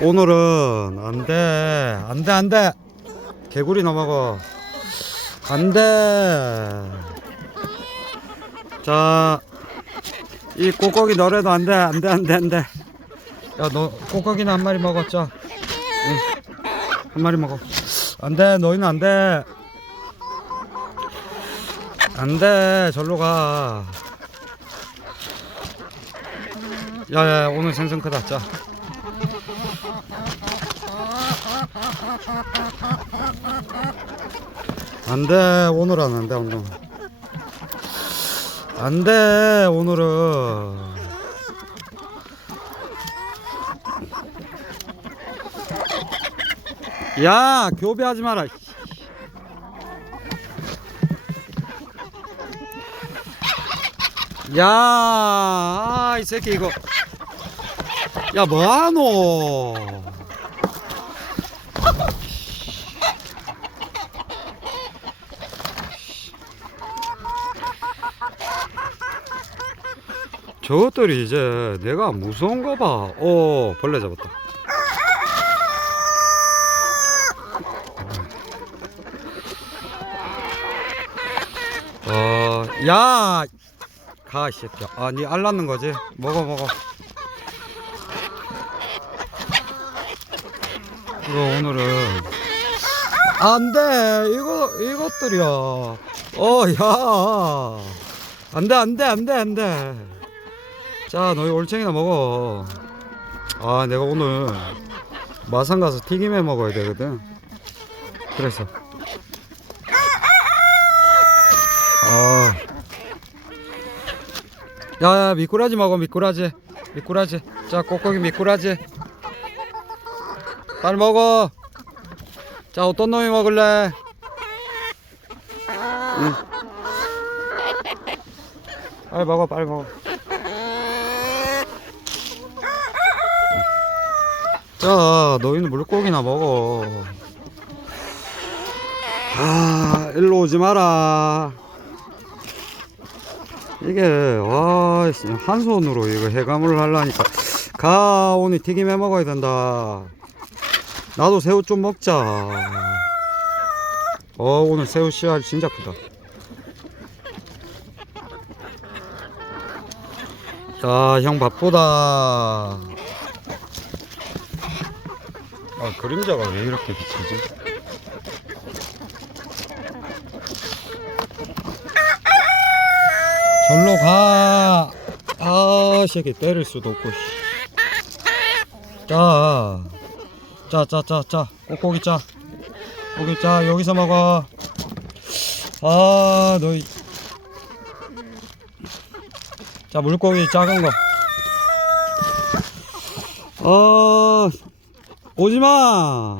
오늘은 안 돼. 안 돼 안 돼. 개구리 넘어가. 안 돼. 자 이 꼬꼬기 너래도 안 돼 안 돼 안 돼 안 돼. 야 너 꼬꼬기는 한 마리 먹었죠? 응. 한 마리 먹어. 안 돼 너희는 안 돼. 안 돼 절로 가. 야 야 오늘 생선 크다. 자 안돼 오늘은 안돼 오늘 안돼 오늘은 야 교배하지 마라 야, 이 새끼 이거. 야, 뭐하노? 저것들이 이제 내가 무서운가 봐. 어, 벌레 잡았다. 어, 야, 가, 이 새끼야. 아, 니 알 낳는 거지? 먹어, 먹어. 이거 오늘은. 안 돼! 이거, 이것들이야. 어, 야. 안 돼, 안 돼, 안 돼, 안 돼. 자, 너희 올챙이나 먹어. 아, 내가 오늘 마산 가서 튀김해 먹어야 되거든. 그래서. 아. 야야 미꾸라지 먹어 미꾸라지 미꾸라지 자 꼬꼬기 미꾸라지 빨리 먹어 자 어떤 놈이 먹을래 응. 빨리 먹어 빨리 먹어 자 너희는 물고기나 먹어. 아 일로 오지 마라. 이게 와 씨, 한 손으로 이거 해감을 하려니까 가 오늘 튀김 해 먹어야 된다. 나도 새우 좀 먹자. 어 오늘 새우 씨알 진짜 크다. 자 형 바쁘다 아 그림자가 왜 이렇게 비치지 절로 가. 아, 새끼 때릴 수도 없고. 씨. 자, 자, 자, 자, 자, 꼭고기 짜. 고기 짜, 여기서 먹어. 아, 너희. 자, 물고기 작은 거. 어, 오지 마.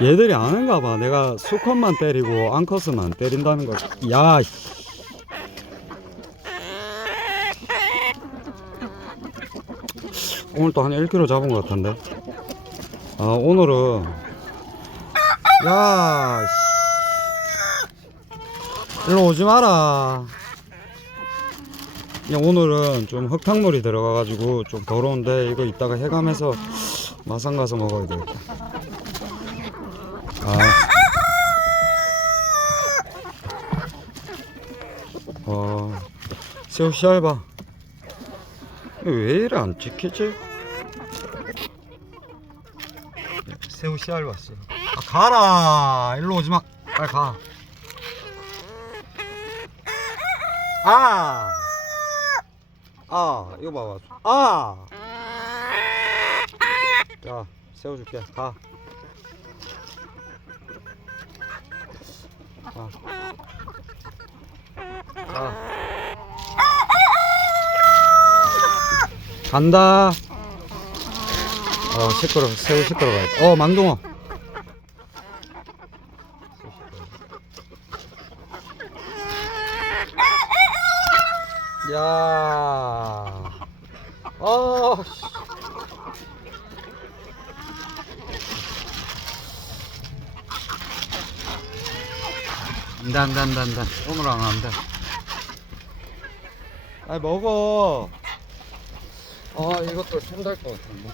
얘들이 아는가 봐. 내가 수컷만 때리고 앙커스만 때린다는 거. 야, 씨. 오늘 또 한 1kg 잡은 것 같은데. 아, 오늘은. 야, 씨. 일로 오지 마라. 야, 오늘은 좀 흙탕물이 들어가가지고 좀 더러운데 이거 이따가 해감해서 마산 가서 먹어야 되겠다. 아. 어, 새우 씨알 봐. 이거 왜 이래 안 찍히지? 새우 씨알 봤어. 아, 가라! 일로 오지 마. 빨리 가. 아! 아, 이거 봐봐. 아! 자, 새우 줄게. 가. 가. 가. 간다. 어, 시끄러, 새우 시끄러 가야 어, 망둥어. 야. 어, 씨. 안돼 안돼 안돼 안돼 오늘 안 안돼 아이 먹어. 아 이것도 손댈 것 같은데.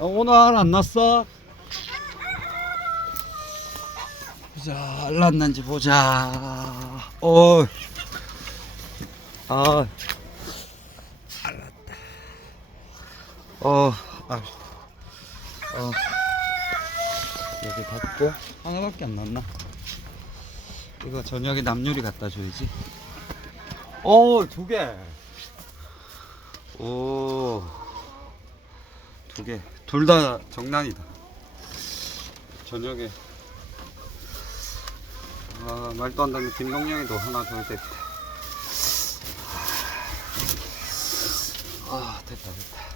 어, 오늘 알안 났어? 보자, 알 났는지 보자. 어, 아, 알 났다. 어, 알. 어, 여기 닫고 하나밖에 안 났나? 이거 저녁에 남유리 갖다 줘야지. 오, 두 개. 오, 두 개. 둘 다 정난이다. 저녁에. 아, 말도 안 되는 김동영이도 하나 더 됐다. 아, 됐다, 됐다.